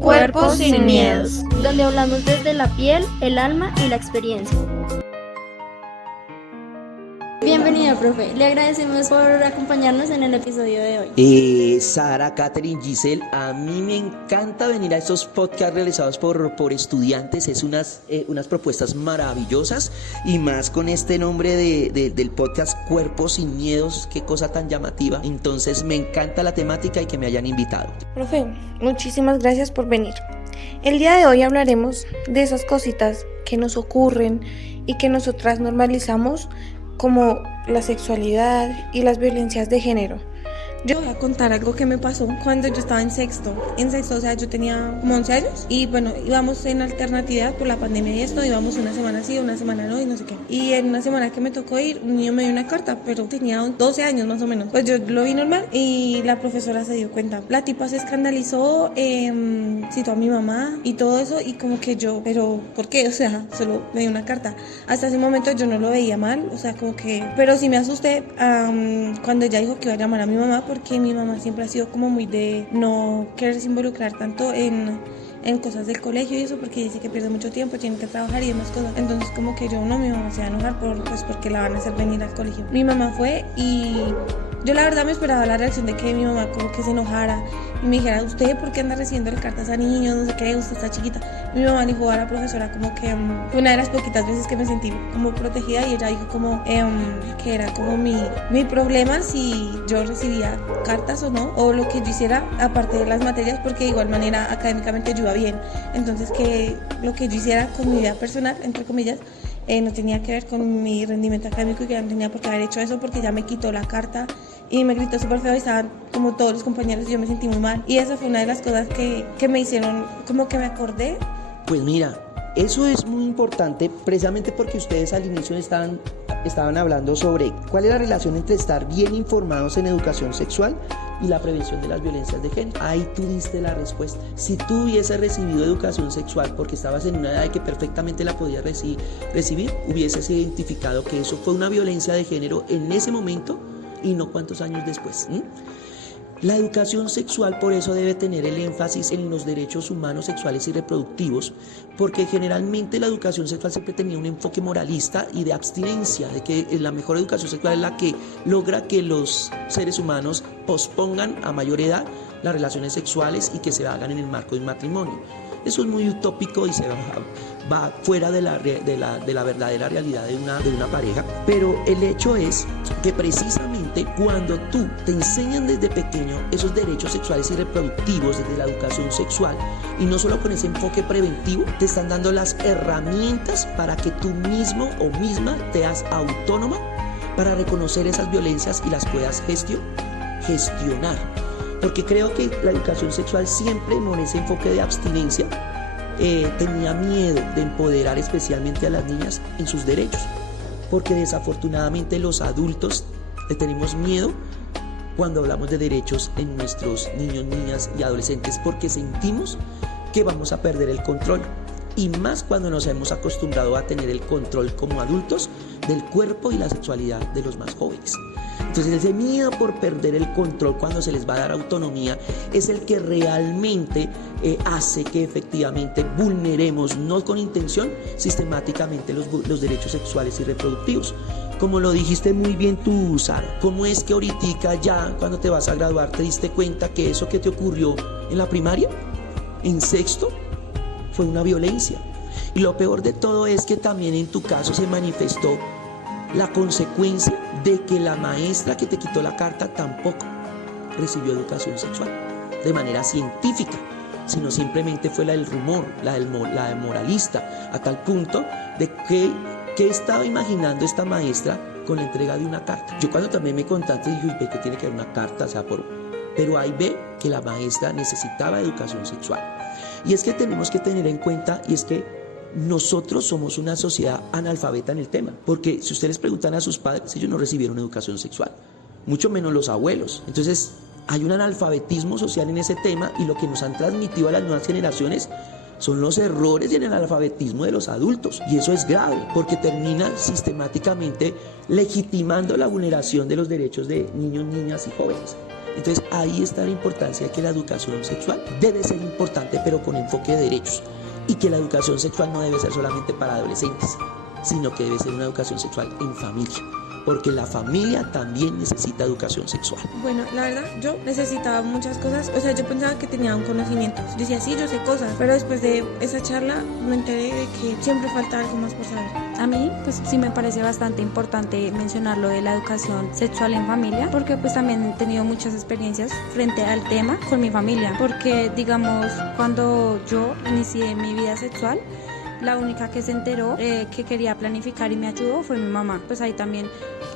Cuerpos sin miedos, donde hablamos desde la piel, el alma y la experiencia. Bienvenida, profe. Le agradecemos por acompañarnos en el episodio de hoy. Sara, Catherine, Giselle, a mí me encanta venir a estos podcasts realizados por estudiantes. Es unas propuestas maravillosas, y más con este nombre del podcast Cuerpos sin Miedos. Qué cosa tan llamativa. Entonces me encanta la temática y que me hayan invitado. Profe, muchísimas gracias por venir. El día de hoy hablaremos de esas cositas que nos ocurren y que nosotras normalizamos, como la sexualidad y las violencias de género. Yo voy a contar algo que me pasó cuando yo estaba en sexto. O sea, yo tenía como 11 años y bueno, íbamos en alternatividad por la pandemia y esto, íbamos una semana sí, una semana no y no sé qué. Y en una semana que me tocó ir, un niño me dio una carta, pero tenía 12 años más o menos. Pues yo lo vi normal y la profesora se dio cuenta. La tipa se escandalizó, citó a mi mamá y todo eso, y como que yo, pero ¿por qué? O sea, solo me dio una carta. Hasta ese momento yo no lo veía mal, o sea, como que, pero sí me asusté cuando ella dijo que iba a llamar a mi mamá, porque mi mamá siempre ha sido como muy de no quererse involucrar tanto en cosas del colegio y eso, porque dice que pierde mucho tiempo, tiene que trabajar y demás cosas. Entonces como que yo, no, mi mamá se va a enojar porque la van a hacer venir al colegio. Mi mamá fue y yo la verdad me esperaba la reacción de que mi mamá como que se enojara y me dijera: ¿usted por qué anda recibiendo cartas a niños? No sé qué, usted está chiquita. Mi mamá dijo a la profesora como que fue una de las poquitas veces que me sentí como protegida, y ella dijo como que era como mi problema si yo recibía cartas o no, o lo que yo hiciera aparte de las materias, porque de igual manera académicamente yo iba bien. Entonces que lo que yo hiciera con mi vida personal, entre comillas, no tenía que ver con mi rendimiento académico, y que ya no tenía por qué haber hecho eso, porque ya me quitó la carta y me gritó súper feo y estaban como todos los compañeros y yo me sentí muy mal. Y esa fue una de las cosas que me hicieron como que me acordé. Pues mira, eso es muy importante, precisamente porque ustedes al inicio estaban hablando sobre cuál es la relación entre estar bien informados en educación sexual y la prevención de las violencias de género. Ahí tú diste la respuesta. Si tú hubieses recibido educación sexual porque estabas en una edad de que perfectamente la podías recibir, hubieses identificado que eso fue una violencia de género en ese momento y no cuántos años después. La educación sexual por eso debe tener el énfasis en los derechos humanos sexuales y reproductivos, porque generalmente la educación sexual siempre tenía un enfoque moralista y de abstinencia, de que la mejor educación sexual es la que logra que los seres humanos pospongan a mayor edad las relaciones sexuales y que se hagan en el marco de un matrimonio. Eso es muy utópico y se va fuera de la verdadera realidad de una pareja, pero el hecho es que precisamente cuando tú te enseñan desde pequeño esos derechos sexuales y reproductivos desde la educación sexual, y no solo con ese enfoque preventivo, te están dando las herramientas para que tú mismo o misma te hagas autónoma para reconocer esas violencias y las puedas gestionar. Porque creo que la educación sexual siempre, con ese enfoque de abstinencia, tenía miedo de empoderar especialmente a las niñas en sus derechos, porque desafortunadamente los adultos le tenemos miedo cuando hablamos de derechos en nuestros niños, niñas y adolescentes, porque sentimos que vamos a perder el control, y más cuando nos hemos acostumbrado a tener el control como adultos del cuerpo y la sexualidad de los más jóvenes. Entonces ese miedo por perder el control cuando se les va a dar autonomía es el que realmente hace que efectivamente vulneremos, no con intención, sistemáticamente los derechos sexuales y reproductivos. Como lo dijiste muy bien tú, Sara, ¿cómo es que ahorita ya cuando te vas a graduar te diste cuenta que eso que te ocurrió en la primaria, en sexto, fue una violencia? Y lo peor de todo es que también en tu caso se manifestó la consecuencia de que la maestra que te quitó la carta tampoco recibió educación sexual de manera científica, sino simplemente fue la del rumor, la del moralista, a tal punto de que estaba imaginando esta maestra con la entrega de una carta. Yo cuando también me contaste dije: uy, ve que tiene que haber una carta, o sea, pero ahí ve que la maestra necesitaba educación sexual. Y es que tenemos que tener en cuenta, y es que nosotros somos una sociedad analfabeta en el tema, porque si ustedes preguntan a sus padres, ellos no recibieron educación sexual, mucho menos los abuelos. Entonces hay un analfabetismo social en ese tema, y lo que nos han transmitido a las nuevas generaciones son los errores y el analfabetismo de los adultos, y eso es grave porque termina sistemáticamente legitimando la vulneración de los derechos de niños, niñas y jóvenes. Entonces ahí está la importancia de que la educación sexual debe ser importante, pero con enfoque de derechos, y que la educación sexual no debe ser solamente para adolescentes, sino que debe ser una educación sexual en familia, porque la familia también necesita educación sexual. Bueno, la verdad, yo necesitaba muchas cosas, o sea, yo pensaba que tenía un conocimiento, yo decía, sí, yo sé cosas, pero después de esa charla me enteré de que siempre falta algo más por saber. A mí, pues sí me parece bastante importante mencionar lo de la educación sexual en familia, porque pues también he tenido muchas experiencias frente al tema con mi familia, porque digamos, cuando yo inicié mi vida sexual, la única que se enteró que quería planificar y me ayudó fue mi mamá. Pues ahí también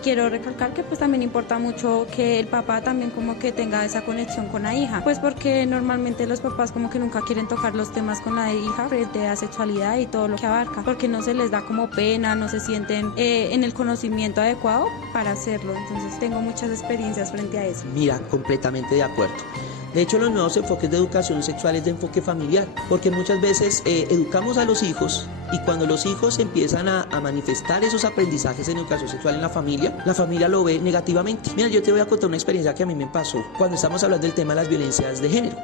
quiero recalcar que pues también importa mucho que el papá también como que tenga esa conexión con la hija, pues porque normalmente los papás como que nunca quieren tocar los temas con la hija frente a sexualidad y todo lo que abarca, porque no se les da como pena, no se sienten en el conocimiento adecuado para hacerlo. Entonces tengo muchas experiencias frente a eso. Mira, completamente de acuerdo. De hecho, los nuevos enfoques de educación sexual es de enfoque familiar, porque muchas veces educamos a los hijos, y cuando los hijos empiezan a manifestar esos aprendizajes en educación sexual en la familia lo ve negativamente. Mira, yo te voy a contar una experiencia que a mí me pasó cuando estamos hablando del tema de las violencias de género.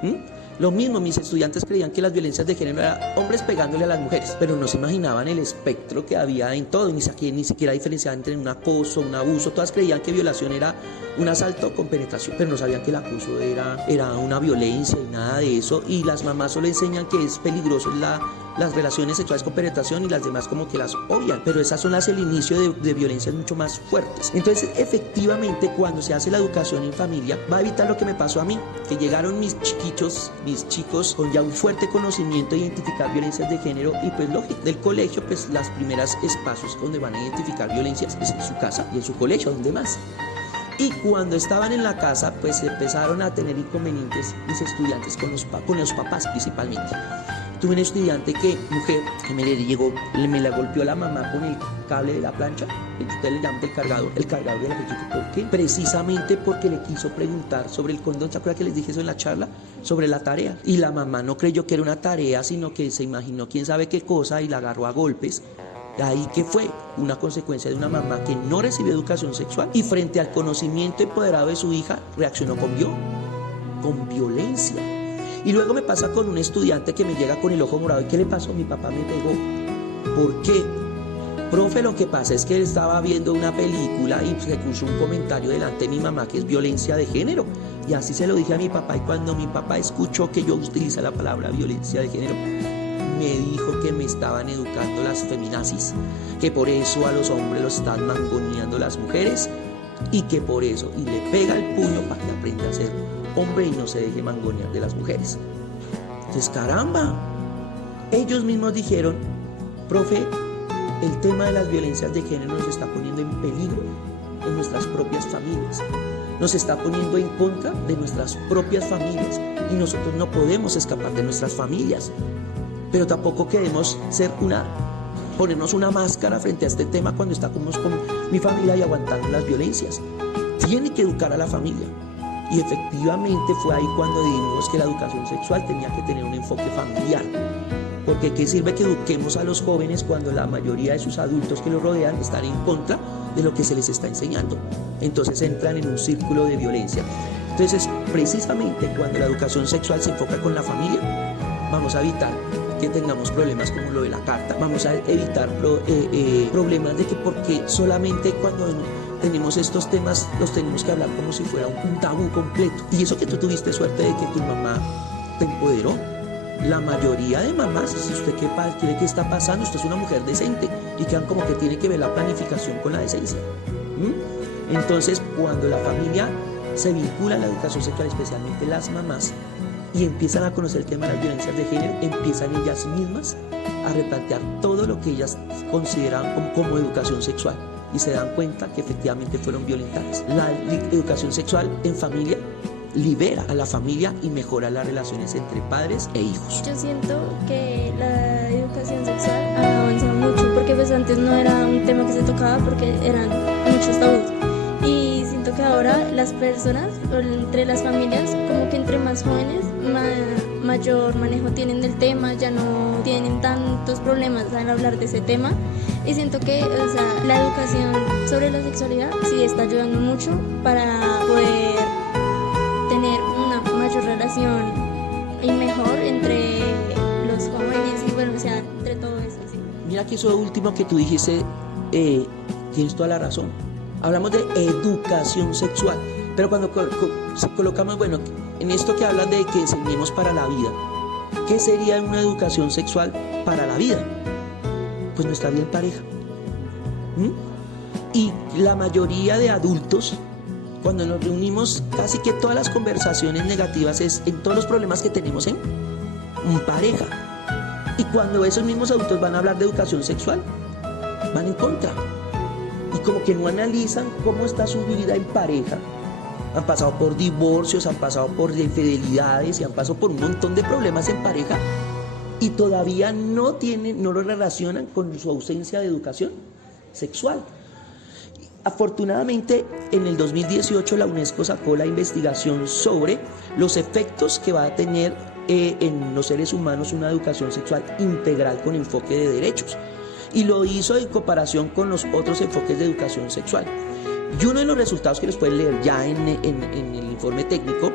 Lo mismo, mis estudiantes creían que las violencias de género eran hombres pegándole a las mujeres, pero no se imaginaban el espectro que había en todo, ni siquiera diferenciaban entre un acoso, un abuso. Todas creían que violación era un asalto con penetración, pero no sabían que el acoso era una violencia y nada de eso, y las mamás solo enseñan que es peligroso las relaciones sexuales con penetración, y las demás como que las obvian, pero esas son el inicio de violencias mucho más fuertes. Entonces, efectivamente, cuando se hace la educación en familia, va a evitar lo que me pasó a mí, que llegaron mis chicos con ya un fuerte conocimiento de identificar violencias de género, y pues lógico, del colegio, pues las primeras espacios donde van a identificar violencias es en su casa y en su colegio, ¿dónde más? Y cuando estaban en la casa, pues empezaron a tener inconvenientes mis estudiantes con los papás principalmente. Tuve un estudiante mujer, que me la golpeó la mamá con el cable de la plancha, ustedes le llaman el cargador de la plancha. ¿Por qué? Precisamente porque le quiso preguntar sobre el condón. ¿Se acuerdan que les dije eso en la charla? Sobre la tarea. Y la mamá no creyó que era una tarea, sino que se imaginó quién sabe qué cosa y la agarró a golpes. Ahí que fue una consecuencia de una mamá que no recibió educación sexual, y frente al conocimiento empoderado de su hija reaccionó con violencia. Y luego me pasa con un estudiante que me llega con el ojo morado. ¿Y qué le pasó? Mi papá me pegó. ¿Por qué? Profe, lo que pasa es que él estaba viendo una película y se puso un comentario delante de mi mamá que es violencia de género. Y así se lo dije a mi papá, y cuando mi papá escuchó que yo utilicé la palabra violencia de género, me dijo que me estaban educando las feminazis, que por eso a los hombres los están mangoneando las mujeres, y que por eso, y le pega el puño para que aprenda a ser hombre y no se deje mangonear de las mujeres. Entonces, caramba, ellos mismos dijeron, profe, el tema de las violencias de género nos está poniendo en peligro en nuestras propias familias, nos está poniendo en contra de nuestras propias familias, y nosotros no podemos escapar de nuestras familias, pero tampoco queremos ponernos una máscara frente a este tema cuando estamos con mi familia y aguantando las violencias. Tiene que educar a la familia. Y efectivamente fue ahí cuando dijimos que la educación sexual tenía que tener un enfoque familiar. Porque ¿qué sirve que eduquemos a los jóvenes cuando la mayoría de sus adultos que los rodean están en contra de lo que se les está enseñando? Entonces entran en un círculo de violencia. Entonces, precisamente cuando la educación sexual se enfoca con la familia, vamos a evitar que tengamos problemas como lo de la carta. Vamos a evitar problemas de que porque solamente cuando tenemos estos temas los tenemos que hablar como si fuera un tabú completo. Y eso que tú tuviste suerte de que tu mamá te empoderó. La mayoría de mamás, si usted quiere que está pasando, usted es una mujer decente, y quedan como que tiene que ver la planificación con la decencia. Entonces, cuando la familia se vincula a la educación sexual, especialmente las mamás, y empiezan a conocer el tema de las violencias de género, empiezan ellas mismas a replantear todo lo que ellas consideran como educación sexual, y se dan cuenta que efectivamente fueron violentadas. La educación sexual en familia libera a la familia y mejora las relaciones entre padres e hijos. Yo siento que la educación sexual ha avanzado mucho, porque pues antes no era un tema que se tocaba porque eran muchos tabús, y siento que ahora las personas, entre las familias, como que entre más jóvenes, mayor manejo tienen del tema, ya no tienen tantos problemas al hablar de ese tema, y siento que la educación sobre la sexualidad sí está ayudando mucho para poder mira que eso último que tú dijiste, tienes toda la razón. Hablamos de educación sexual, pero cuando colocamos, bueno, en esto que hablan de que enseñemos para la vida, ¿qué sería una educación sexual para la vida? Pues nuestra vida en pareja. Y la mayoría de adultos, cuando nos reunimos, casi que todas las conversaciones negativas es en todos los problemas que tenemos en pareja. Y cuando esos mismos adultos van a hablar de educación sexual, van en contra. Y como que no analizan cómo está su vida en pareja. Han pasado por divorcios, han pasado por infidelidades y han pasado por un montón de problemas en pareja. Y todavía no lo relacionan con su ausencia de educación sexual. Afortunadamente, en el 2018 la UNESCO sacó la investigación sobre los efectos que va a tener en los seres humanos una educación sexual integral con enfoque de derechos. Y lo hizo en comparación con los otros enfoques de educación sexual. Y uno de los resultados que les pueden leer ya en el informe técnico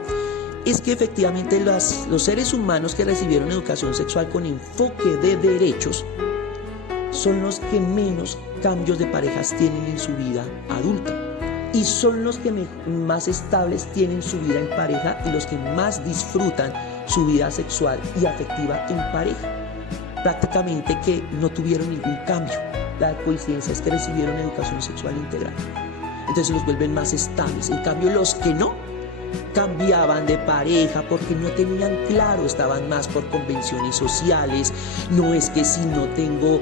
es que efectivamente los seres humanos que recibieron educación sexual con enfoque de derechos son los que menos cambios de parejas tienen en su vida adulta y son los que más estables tienen su vida en pareja y los que más disfrutan su vida sexual y afectiva en pareja. Prácticamente que no tuvieron ningún cambio. La coincidencia es que recibieron educación sexual integral. Entonces los vuelven más estables. En cambio los que no, cambiaban de pareja porque no tenían claro, estaban más por convenciones sociales. No es que si no tengo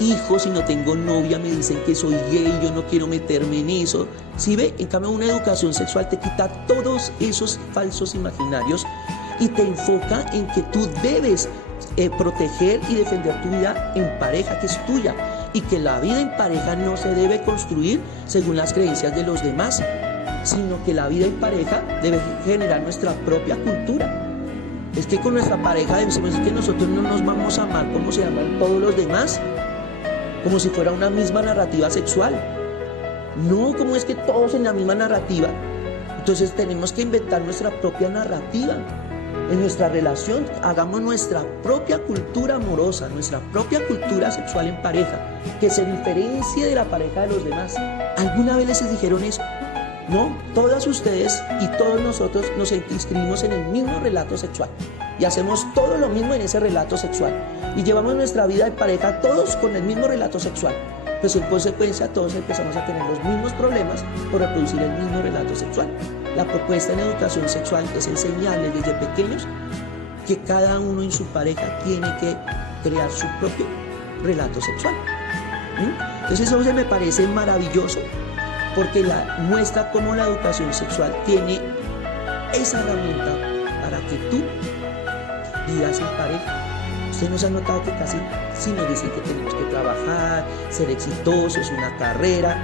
hijos, si no tengo novia, me dicen que soy gay, yo no quiero meterme en eso. ¿Sí ve? En cambio una educación sexual te quita todos esos falsos imaginarios y te enfoca en que tú debes proteger y defender tu vida en pareja, que es tuya, y que la vida en pareja no se debe construir según las creencias de los demás, sino que la vida en pareja debe generar nuestra propia cultura. Es que con nuestra pareja decimos que nosotros no nos vamos a amar como se aman todos los demás, como si fuera una misma narrativa sexual. No, como es que todos en la misma narrativa. Entonces tenemos que inventar nuestra propia narrativa. En nuestra relación hagamos nuestra propia cultura amorosa, nuestra propia cultura sexual en pareja, que se diferencie de la pareja de los demás. ¿Alguna vez les dijeron eso? No, todas ustedes y todos nosotros nos inscribimos en el mismo relato sexual y hacemos todo lo mismo en ese relato sexual y llevamos nuestra vida de pareja todos con el mismo relato sexual. Pues en consecuencia todos empezamos a tener los mismos problemas por reproducir el mismo relato sexual. La propuesta en educación sexual es enseñarles desde pequeños que cada uno en su pareja tiene que crear su propio relato sexual. Entonces eso me parece maravilloso porque muestra cómo la educación sexual tiene esa herramienta para que tú vivas en pareja. Ustedes nos han notado que casi sí nos dicen que tenemos que trabajar, ser exitosos, una carrera,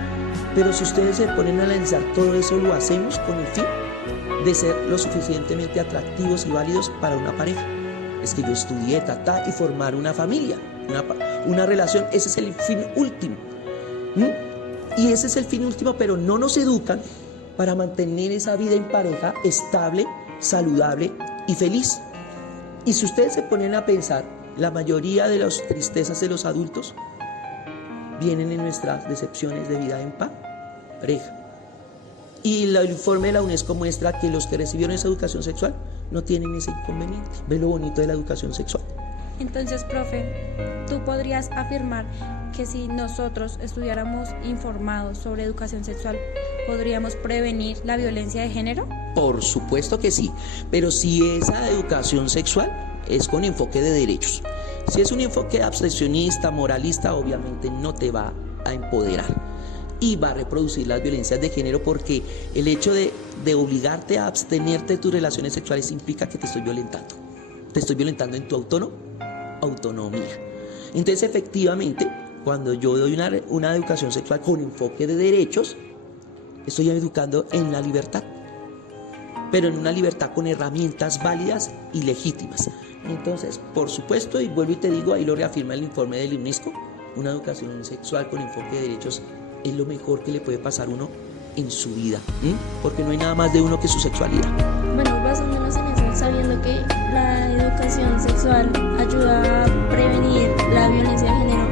pero si ustedes se ponen a analizar todo eso, lo hacemos con el fin de ser lo suficientemente atractivos y válidos para una pareja. Es que yo estudié, y formar una familia, una relación, ese es el fin último. Y ese es el fin último, pero no nos educan para mantener esa vida en pareja estable, saludable y feliz. Y si ustedes se ponen a pensar, la mayoría de las tristezas de los adultos vienen en nuestras decepciones de vida en pareja. Y el informe de la UNESCO muestra que los que recibieron esa educación sexual no tienen ese inconveniente. ¿Ve lo bonito de la educación sexual? Entonces, profe, ¿tú podrías afirmar que si nosotros estuviéramos informados sobre educación sexual, podríamos prevenir la violencia de género? Por supuesto que sí, pero si esa educación sexual es con enfoque de derechos. Si es un enfoque abstencionista, moralista, obviamente no te va a empoderar y va a reproducir las violencias de género, porque el hecho de obligarte a abstenerte de tus relaciones sexuales implica que te estoy violentando. Te estoy violentando en tu autonomía. Entonces, efectivamente, cuando yo doy una educación sexual con enfoque de derechos, estoy educando en la libertad, pero en una libertad con herramientas válidas y legítimas. Entonces, por supuesto, y vuelvo y te digo, ahí lo reafirma el informe del UNESCO, una educación sexual con enfoque de derechos es lo mejor que le puede pasar a uno en su vida, porque no hay nada más de uno que su sexualidad. Bueno, basándonos en eso, sabiendo que la educación sexual ayuda a prevenir la violencia de género,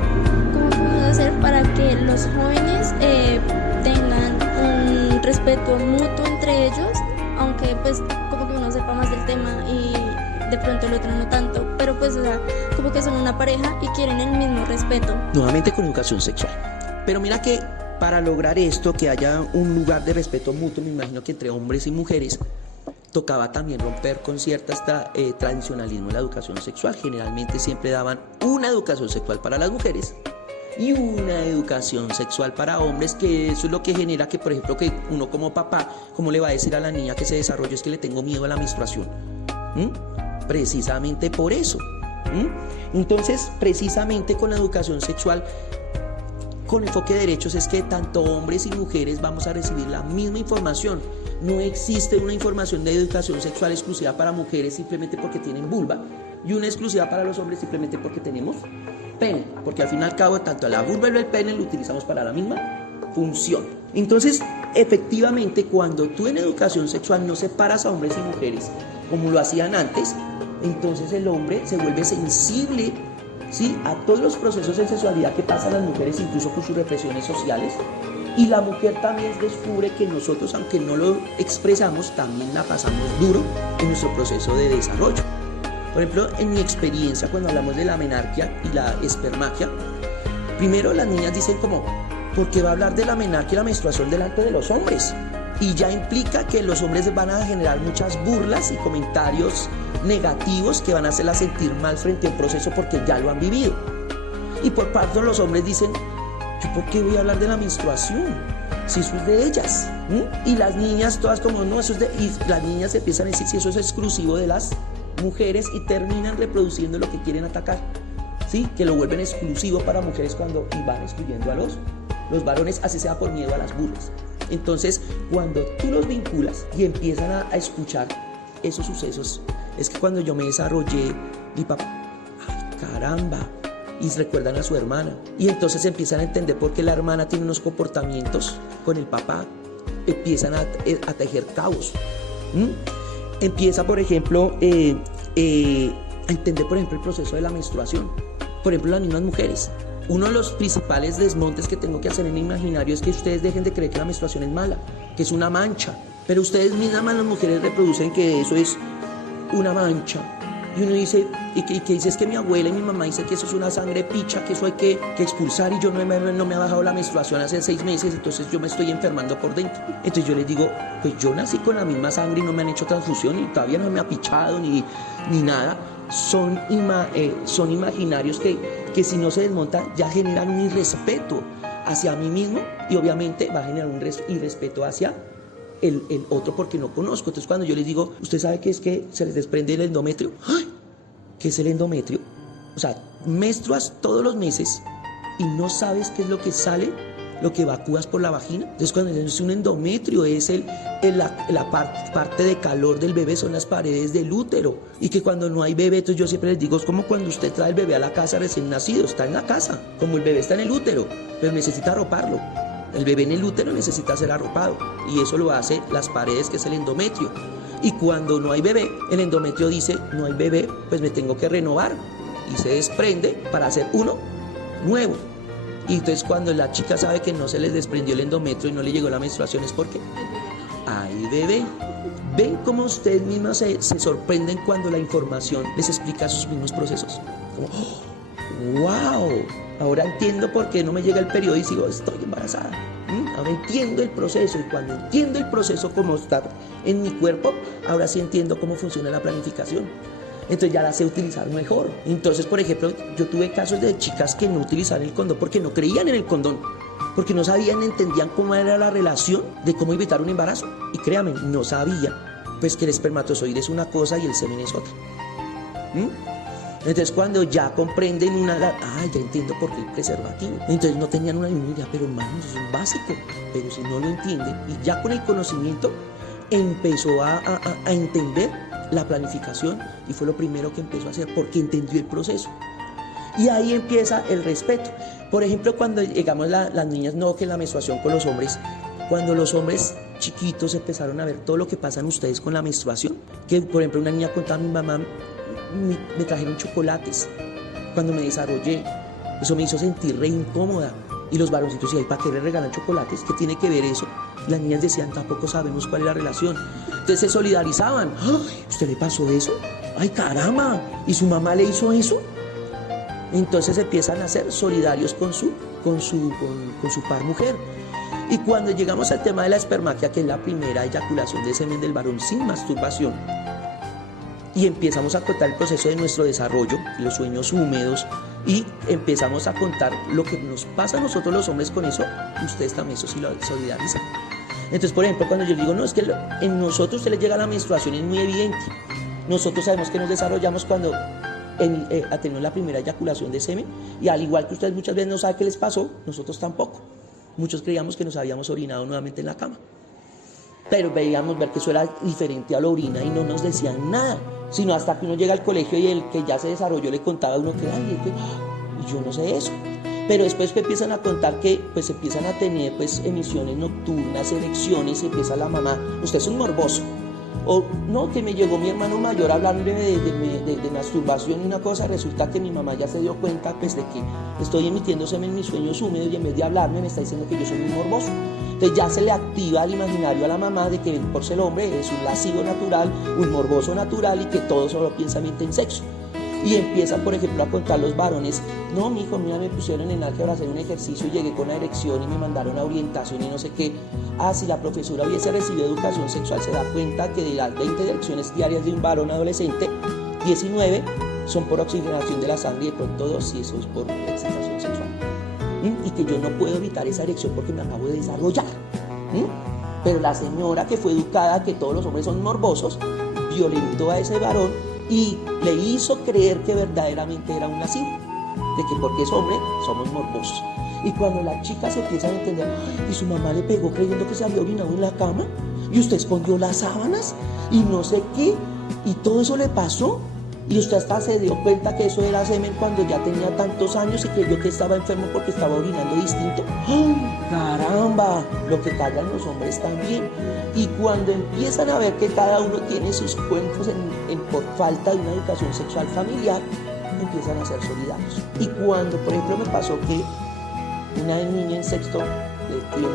respeto mutuo entre ellos, aunque pues como que uno sepa más del tema y de pronto el otro no tanto, pero pues o sea, como que son una pareja y quieren el mismo respeto. Nuevamente con educación sexual. Pero mira que para lograr esto, que haya un lugar de respeto mutuo, me imagino que entre hombres y mujeres, tocaba también romper con cierto tradicionalismo en la educación sexual. Generalmente siempre daban una educación sexual para las mujeres y una educación sexual para hombres, que eso es lo que genera que, por ejemplo, que uno como papá, ¿cómo le va a decir a la niña que se desarrolle? Es que le tengo miedo a la menstruación. Precisamente por eso. Entonces, precisamente con la educación sexual, con enfoque de derechos, es que tanto hombres y mujeres vamos a recibir la misma información. No existe una información de educación sexual exclusiva para mujeres simplemente porque tienen vulva y una exclusiva para los hombres simplemente porque tenemos pene, porque al fin y al cabo tanto la vulva y el pene lo utilizamos para la misma función. Entonces, efectivamente, cuando tú en educación sexual no separas a hombres y mujeres como lo hacían antes, entonces el hombre se vuelve sensible, ¿sí?, a todos los procesos de sexualidad que pasan las mujeres, incluso con sus represiones sociales. Y la mujer también descubre que nosotros, aunque no lo expresamos, también la pasamos duro en nuestro proceso de desarrollo. Por ejemplo, en mi experiencia, cuando hablamos de la menarquia y la espermaquia, primero las niñas dicen como, ¿por qué va a hablar de la menarquia y la menstruación delante de los hombres? Y ya implica que los hombres van a generar muchas burlas y comentarios negativos que van a hacerla sentir mal frente al proceso porque ya lo han vivido. Y por parte de los hombres dicen, ¿yo por qué voy a hablar de la menstruación? Si eso es de ellas. Y las niñas todas como, no, eso es de... Y las niñas empiezan a decir si eso es exclusivo de las mujeres y terminan reproduciendo lo que quieren atacar. ¿Sí? Que lo vuelven exclusivo para mujeres cuando y van excluyendo a los varones, así sea por miedo a las burlas. Entonces, cuando tú los vinculas y empiezan a escuchar esos sucesos, es que cuando yo me desarrollé, mi papá, ¡ay, caramba! Y recuerdan a su hermana. Y entonces empiezan a entender por qué la hermana tiene unos comportamientos con el papá. Empiezan a tejer cabos. Empieza, por ejemplo, a entender, por ejemplo, el proceso de la menstruación. Por ejemplo, las mismas mujeres. Uno de los principales desmontes que tengo que hacer en mi imaginario es que ustedes dejen de creer que la menstruación es mala, que es una mancha. Pero ustedes mismas, las mujeres, reproducen que eso es una mancha. Y uno dice, y que dice, es que mi abuela y mi mamá dicen que eso es una sangre picha, que eso hay que expulsar, y yo no me ha bajado la menstruación hace 6 meses, entonces yo me estoy enfermando por dentro. Entonces yo les digo, pues yo nací con la misma sangre y no me han hecho transfusión y todavía no me ha pichado ni nada. Son imaginarios que si no se desmontan ya generan un irrespeto hacia mí mismo y obviamente va a generar un irrespeto hacia el otro porque no conozco. Entonces cuando yo les digo, ¿usted sabe qué es que se les desprende el endometrio? ¡Ay! ¿Qué es el endometrio? O sea, menstruas todos los meses y no sabes qué es lo que sale, lo que evacúas por la vagina. Entonces cuando es un endometrio, es la parte de calor del bebé, son las paredes del útero. Y que cuando no hay bebé, entonces yo siempre les digo, es como cuando usted trae el bebé a la casa recién nacido, está en la casa, como el bebé está en el útero, pero necesita arroparlo. El bebé en el útero necesita ser arropado y eso lo hace las paredes, que es el endometrio. Y cuando no hay bebé, el endometrio dice, no hay bebé, pues me tengo que renovar y se desprende para hacer uno nuevo. Y entonces cuando la chica sabe que no se les desprendió el endometrio y no le llegó la menstruación, es porque hay bebé. Ven cómo ustedes mismas se sorprenden cuando la información les explica sus mismos procesos. Como, ¡oh, wow! Ahora entiendo por qué no me llega el periodo y sigo, estoy embarazada. Ahora entiendo el proceso y cuando entiendo el proceso como está en mi cuerpo, ahora sí entiendo cómo funciona la planificación. Entonces ya la sé utilizar mejor. Entonces, por ejemplo, yo tuve casos de chicas que no utilizaban el condón porque no creían en el condón, porque no sabían, entendían cómo era la relación de cómo evitar un embarazo. Y créanme, no sabían pues que el espermatozoide es una cosa y el semen es otra. Entonces cuando ya comprenden ya entiendo por qué el preservativo. Entonces no tenían una idea, pero hermano, eso es básico. Pero si no lo entienden, y ya con el conocimiento empezó a entender la planificación y fue lo primero que empezó a hacer porque entendió el proceso. Y ahí empieza el respeto. Por ejemplo, cuando llegamos las niñas, no que la menstruación con los hombres, cuando los hombres chiquitos empezaron a ver todo lo que pasan ustedes con la menstruación, que por ejemplo una niña contaba, mi mamá me trajeron chocolates cuando me desarrollé, eso me hizo sentir re incómoda Y los varoncitos, ¿y ahí para qué le regalan chocolates? ¿Qué tiene que ver eso? Las niñas decían, tampoco sabemos cuál es la relación. Entonces se solidarizaban. ¡Ay! ¿Usted le pasó eso? ¡Ay, caramba! ¿Y su mamá le hizo eso? Entonces empiezan a ser solidarios con su par mujer. Y cuando llegamos al tema de la espermaquia, que es la primera eyaculación de semen del varón sin masturbación, y empezamos a contar el proceso de nuestro desarrollo, los sueños húmedos, y empezamos a contar lo que nos pasa a nosotros los hombres con eso, ustedes también eso sí lo solidarizan. Entonces, por ejemplo, cuando yo digo, no, es que en nosotros se les llega la menstruación, es muy evidente. Nosotros sabemos que nos desarrollamos cuando tenemos la primera eyaculación de semen, y al igual que ustedes muchas veces no saben qué les pasó, nosotros tampoco. Muchos creíamos que nos habíamos orinado nuevamente en la cama, pero veíamos ver que eso era diferente a la orina y no nos decían nada, sino hasta que uno llega al colegio y el que ya se desarrolló le contaba a uno que, ay, y yo no sé eso. Pero después que empiezan a contar que pues empiezan a tener pues emisiones nocturnas, erecciones, y empieza la mamá, usted es un morboso. O no, que me llegó mi hermano mayor a hablarme de masturbación y una cosa, resulta que mi mamá ya se dio cuenta pues de que estoy emitiendo semen en mis sueños húmedos y en vez de hablarme me está diciendo que yo soy un morboso. Entonces ya se le activa al imaginario a la mamá de que por ser hombre es un lascivo natural, un morboso natural y que todo solo piensa en sexo. Y empiezan, por ejemplo, a contar los varones, no, mijo, mira, me pusieron en álgebra a hacer un ejercicio y llegué con una erección y me mandaron a orientación y no sé qué. Ah, si la profesora hubiese recibido educación sexual, se da cuenta que de las 20 erecciones diarias de un varón adolescente, 19 son por oxigenación de la sangre y de pronto 2 si eso es por excitación sexual. Y que yo no puedo evitar esa erección porque me acabo de desarrollar. Pero la señora que fue educada que todos los hombres son morbosos, violentó a ese varón y le hizo creer que verdaderamente era un lascivo, de que porque es hombre somos morbosos. Y cuando las chicas empiezan a entender, y su mamá le pegó creyendo que se había orinado en la cama, y usted escondió las sábanas, y no sé qué, y todo eso le pasó, y usted hasta se dio cuenta que eso era semen cuando ya tenía tantos años y creyó que estaba enfermo porque estaba orinando distinto. ¡Ay, caramba! Lo que callan los hombres también. Y cuando empiezan a ver que cada uno tiene sus cuentos por falta de una educación sexual familiar, empiezan a ser solidarios. Y cuando, por ejemplo, me pasó que una niña en sexto tiene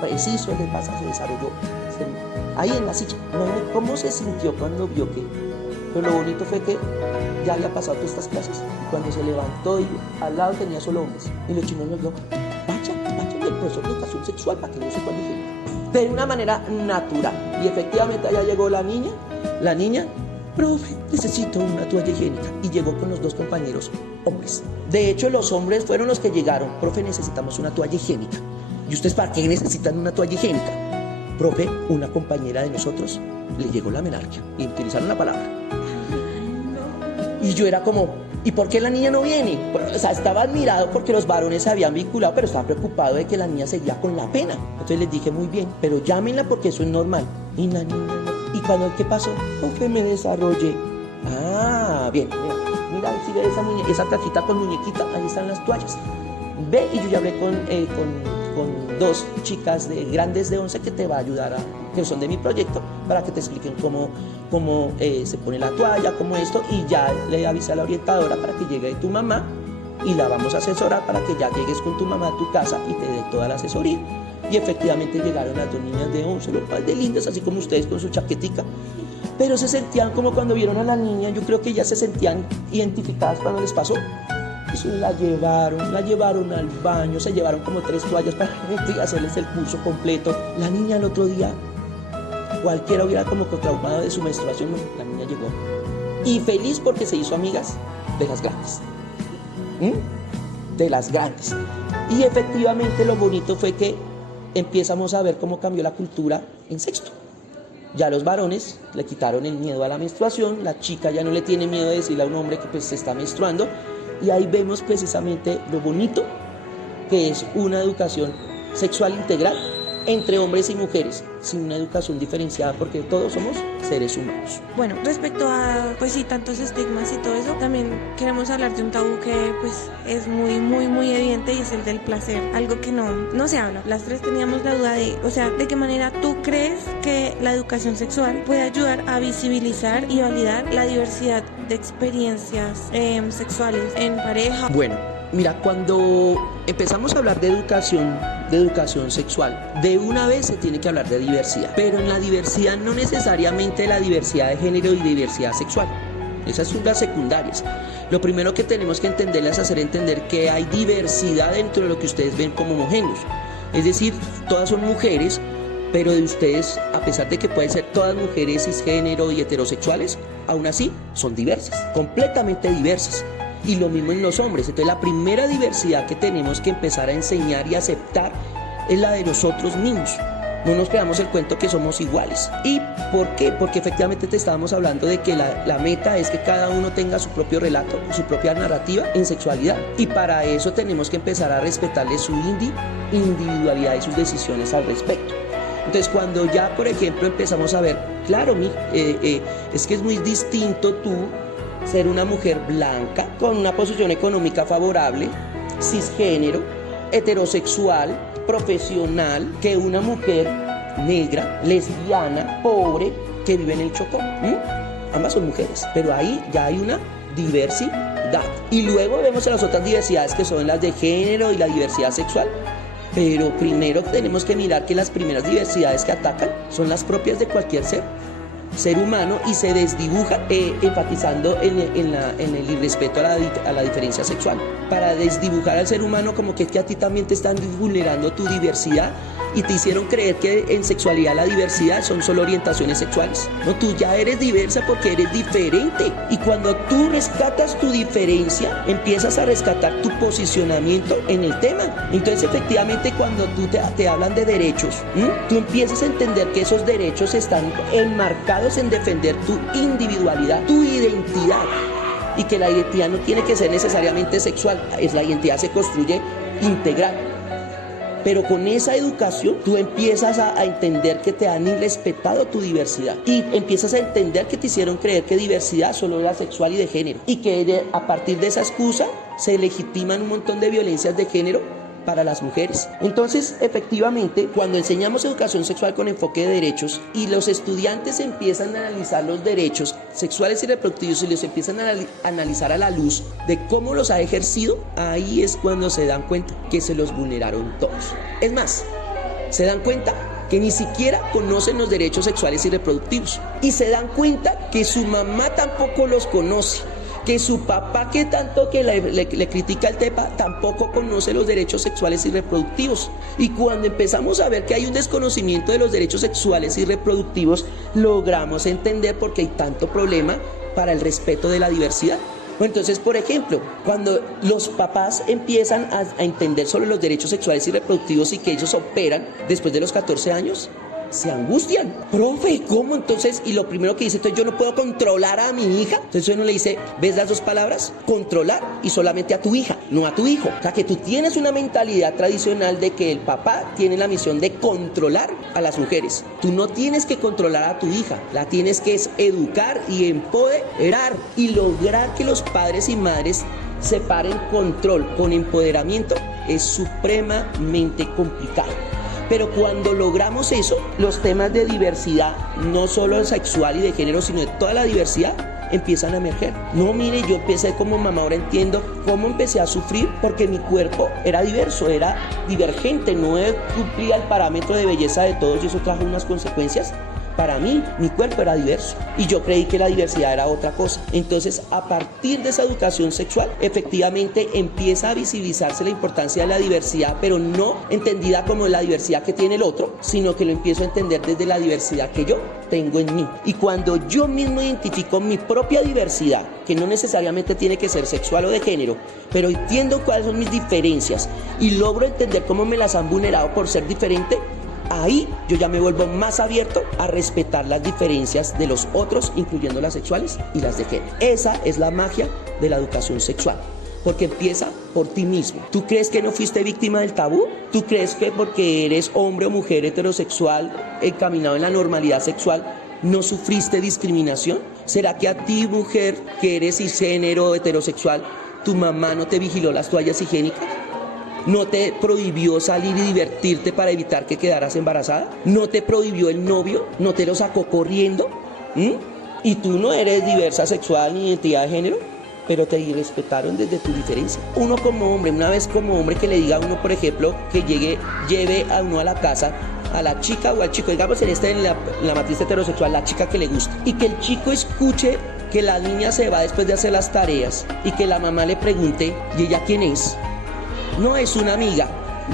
preciso el pasaje se desarrolló ahí en la silla. No, ¿cómo se sintió cuando vio que? Pero lo bonito fue que ya había pasado todas estas clases. Y cuando se levantó y al lado tenía solo hombres. Y los chinos nos dijo, vaya, el profesor de educación sexual para que no sepan de de una manera natural. Y efectivamente allá llegó la niña, profe, necesito una toalla higiénica. Y llegó con los 2 compañeros hombres. De hecho, los hombres fueron los que llegaron. Profe, necesitamos una toalla higiénica. ¿Y ustedes para qué necesitan una toalla higiénica? Profe, una compañera de nosotros le llegó la menarquia. Y utilizaron la palabra. Y yo era como, ¿y por qué la niña no viene? O sea, estaba admirado porque los varones se habían vinculado, pero estaba preocupado de que la niña seguía con la pena. Entonces les dije, muy bien, pero llámenla porque eso es normal. Y la niña no. ¿Y cuando qué pasó? Profe, me desarrollé. Ah, bien, mira, si ve esa niña, esa cajita con muñequita, ahí están las toallas. Ve, y yo ya hablé con 2 chicas grandes de 11 que te va a ayudar que son de mi proyecto, para que te expliquen cómo se pone la toalla, cómo esto, y ya le avisé a la orientadora para que llegue tu mamá y la vamos a asesorar para que ya llegues con tu mamá a tu casa y te dé toda la asesoría. Y efectivamente llegaron las 2 niñas de 11, lo cual de lindas, así como ustedes con su chaquetica, pero se sentían como cuando vieron a la niña, yo creo que ya se sentían identificadas cuando les pasó. Eso la llevaron al baño, se llevaron como 3 toallas para hacerles el curso completo. La niña el otro día, cualquiera hubiera como traumado de su menstruación, la niña llegó. Y feliz porque se hizo amigas de las grandes. De las grandes. Y efectivamente lo bonito fue que empezamos a ver cómo cambió la cultura en sexto. Ya los varones le quitaron el miedo a la menstruación, la chica ya no le tiene miedo de decirle a un hombre que pues se está menstruando, y ahí vemos precisamente lo bonito que es una educación sexual integral entre hombres y mujeres, sin una educación diferenciada, porque todos somos seres humanos. Bueno, respecto a, pues sí, tantos estigmas y todo eso, también queremos hablar de un tabú que pues es muy evidente, y es el del placer, algo que no se habla. Las 3 teníamos la duda de, o sea, ¿de qué manera tú crees que la educación sexual puede ayudar a visibilizar y validar la diversidad de experiencias sexuales en pareja? Bueno, Mira, cuando empezamos a hablar de educación sexual, de una vez se tiene que hablar de diversidad, pero en la diversidad no necesariamente la diversidad de género y diversidad sexual. Esas son las secundarias. Lo primero que tenemos que entender es hacer entender que hay diversidad dentro de lo que ustedes ven como homogéneos. Es decir, todas son mujeres, pero de ustedes, a pesar de que pueden ser todas mujeres cisgénero y heterosexuales, aún así son diversas, completamente diversas. Y lo mismo en los hombres. Entonces la primera diversidad que tenemos que empezar a enseñar y aceptar es la de nosotros mismos. No nos creamos el cuento que somos iguales. ¿Y por qué? Porque efectivamente te estábamos hablando de que la meta es que cada uno tenga su propio relato, su propia narrativa en sexualidad. Y para eso tenemos que empezar a respetarle su individualidad y sus decisiones al respecto. Entonces cuando ya, por ejemplo, empezamos a ver, claro, es que es muy distinto tú ser una mujer blanca, con una posición económica favorable, cisgénero, heterosexual, profesional, que una mujer negra, lesbiana, pobre, que vive en el Chocó. Ambas son mujeres, pero ahí ya hay una diversidad. Y luego vemos las otras diversidades que son las de género y la diversidad sexual. Pero primero tenemos que mirar que las primeras diversidades que atacan son las propias de cualquier ser humano, y se desdibuja enfatizando en el irrespeto a la diferencia sexual, para desdibujar al ser humano como que a ti también te están vulnerando tu diversidad y te hicieron creer que en sexualidad la diversidad son solo orientaciones sexuales. No, tú ya eres diversa porque eres diferente, y cuando tú rescatas tu diferencia empiezas a rescatar tu posicionamiento en el tema. Entonces efectivamente cuando tú te hablan de derechos, tú empiezas a entender que esos derechos están enmarcados en defender tu individualidad, tu identidad, y que la identidad no tiene que ser necesariamente sexual, la identidad se construye integral. Pero con esa educación tú empiezas a entender que te han irrespetado tu diversidad, y empiezas a entender que te hicieron creer que diversidad solo era sexual y de género, y que a partir de esa excusa se legitiman un montón de violencias de género para las mujeres. Entonces, efectivamente, cuando enseñamos educación sexual con enfoque de derechos y los estudiantes empiezan a analizar los derechos sexuales y reproductivos y los empiezan a analizar a la luz de cómo los ha ejercido, ahí es cuando se dan cuenta que se los vulneraron todos. Es más, se dan cuenta que ni siquiera conocen los derechos sexuales y reproductivos, y se dan cuenta que su mamá tampoco los conoce, que su papá, que tanto que le critica el TEPA, tampoco conoce los derechos sexuales y reproductivos. Y cuando empezamos a ver que hay un desconocimiento de los derechos sexuales y reproductivos, logramos entender por qué hay tanto problema para el respeto de la diversidad. Entonces, por ejemplo, cuando los papás empiezan a entender sobre los derechos sexuales y reproductivos y que ellos operan después de los 14 años, se angustian. Profe, ¿cómo entonces? Y lo primero que dice, entonces yo no puedo controlar a mi hija. Entonces uno le dice, ¿ves las dos palabras? Controlar, y solamente a tu hija, no a tu hijo. O sea, que tú tienes una mentalidad tradicional de que el papá tiene la misión de controlar a las mujeres. Tú no tienes que controlar a tu hija, la tienes que educar y empoderar, y lograr que los padres y madres separen control con empoderamiento es supremamente complicado. Pero cuando logramos eso, los temas de diversidad, no solo sexual y de género, sino de toda la diversidad, empiezan a emerger. No, mire, yo empecé como mamá, ahora entiendo cómo empecé a sufrir, porque mi cuerpo era diverso, era divergente, no cumplía el parámetro de belleza de todos, y eso trajo unas consecuencias. Para mí, mi cuerpo era diverso y yo creí que la diversidad era otra cosa. Entonces, a partir de esa educación sexual, efectivamente empieza a visibilizarse la importancia de la diversidad, pero no entendida como la diversidad que tiene el otro, sino que lo empiezo a entender desde la diversidad que yo tengo en mí. Y cuando yo mismo identifico mi propia diversidad, que no necesariamente tiene que ser sexual o de género, pero entiendo cuáles son mis diferencias y logro entender cómo me las han vulnerado por ser diferente, ahí yo ya me vuelvo más abierto a respetar las diferencias de los otros, incluyendo las sexuales y las de género. Esa es la magia de la educación sexual, porque empieza por ti mismo. ¿Tú crees que no fuiste víctima del tabú? ¿Tú crees que porque eres hombre o mujer heterosexual encaminado en la normalidad sexual no sufriste discriminación? ¿Será que a ti, mujer, que eres cisgénero heterosexual, tu mamá no te vigiló las toallas higiénicas? ¿No te prohibió salir y divertirte para evitar que quedaras embarazada? ¿No te prohibió el novio? ¿No te lo sacó corriendo? ¿Y tú no eres diversa sexual ni identidad de género? pero te respetaron desde tu diferencia. Uno como hombre, una vez como hombre que le diga a uno, por ejemplo, que lleve a uno a la casa a la chica o al chico, digamos en la matriz heterosexual, la chica que le gusta, y que el chico escuche que la niña se va después de hacer las tareas y que la mamá le pregunte, ¿y ella quién es? No, es una amiga.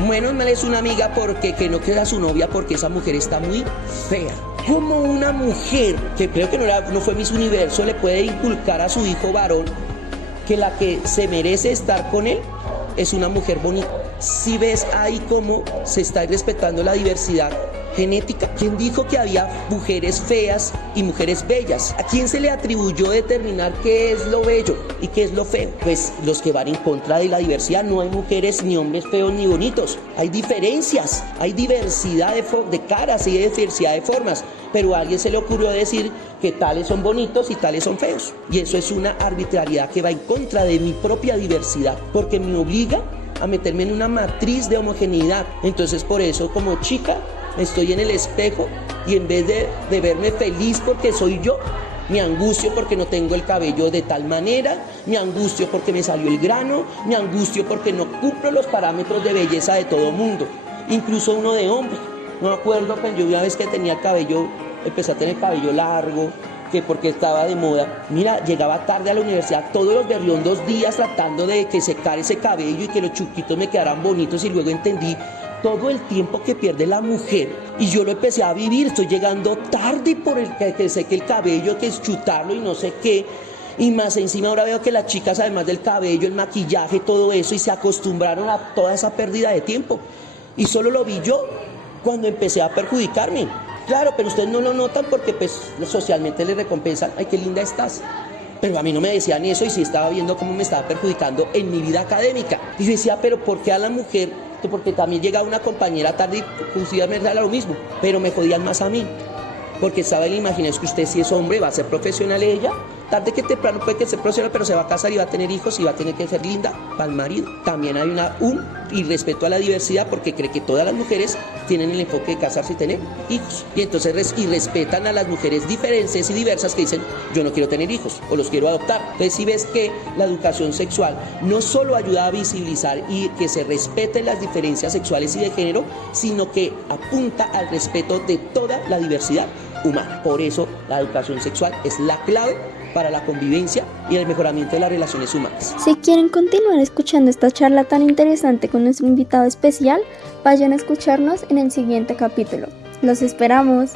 Menos mal es una amiga porque que no queda su novia porque esa mujer está muy fea. Como una mujer, que creo que no fue Miss Universo, le puede inculcar a su hijo varón que la que se merece estar con él es una mujer bonita. Si ves ahí cómo se está respetando la diversidad genética. ¿Quién dijo que había mujeres feas y mujeres bellas? ¿A quién se le atribuyó determinar qué es lo bello y qué es lo feo? Pues los que van en contra de la diversidad. No hay mujeres ni hombres feos ni bonitos. Hay diferencias, hay diversidad de caras y diversidad de formas. Pero a alguien se le ocurrió decir que tales son bonitos y tales son feos. Y eso es una arbitrariedad que va en contra de mi propia diversidad, porque me obliga a meterme en una matriz de homogeneidad. Entonces por eso como chica estoy en el espejo y en vez de verme feliz porque soy yo, me angustio porque no tengo el cabello de tal manera, me angustio porque me salió el grano, me angustio porque no cumplo los parámetros de belleza de todo mundo, incluso uno de hombre. No me acuerdo cuando yo una vez que tenía el cabello, empecé a tener el cabello largo, que porque estaba de moda. Mira, llegaba tarde a la universidad todos los berriondos días tratando de que secar ese cabello y que los chuquitos me quedaran bonitos, y luego entendí todo el tiempo que pierde la mujer y yo lo empecé a vivir. Estoy llegando tarde por el que seque el cabello, que es chutarlo y no sé qué. Y más encima ahora veo que las chicas, además del cabello, el maquillaje, todo eso, y se acostumbraron a toda esa pérdida de tiempo. Y solo lo vi yo cuando empecé a perjudicarme. Claro, pero ustedes no lo notan porque pues socialmente les recompensan. Ay, qué linda estás. Pero a mí no me decían eso y sí estaba viendo cómo me estaba perjudicando en mi vida académica. Y yo decía, pero ¿por qué a la mujer? Porque también llegaba una compañera tarde y me era lo mismo, pero me jodían más a mí. Porque estaba en la imaginación que usted, si es hombre, va a ser profesional ella. Tarde que temprano puede que sea profesional, pero se va a casar y va a tener hijos y va a tener que ser linda para el marido. También hay un irrespeto a la diversidad porque cree que todas las mujeres tienen el enfoque de casarse y tener hijos. Y entonces respetan a las mujeres diferentes y diversas que dicen, yo no quiero tener hijos o los quiero adoptar. Entonces si ves que la educación sexual no solo ayuda a visibilizar y que se respeten las diferencias sexuales y de género, sino que apunta al respeto de toda la diversidad humana. Por eso la educación sexual es la clave para la convivencia y el mejoramiento de las relaciones humanas. Si quieren continuar escuchando esta charla tan interesante con nuestro invitado especial, vayan a escucharnos en el siguiente capítulo. Los esperamos.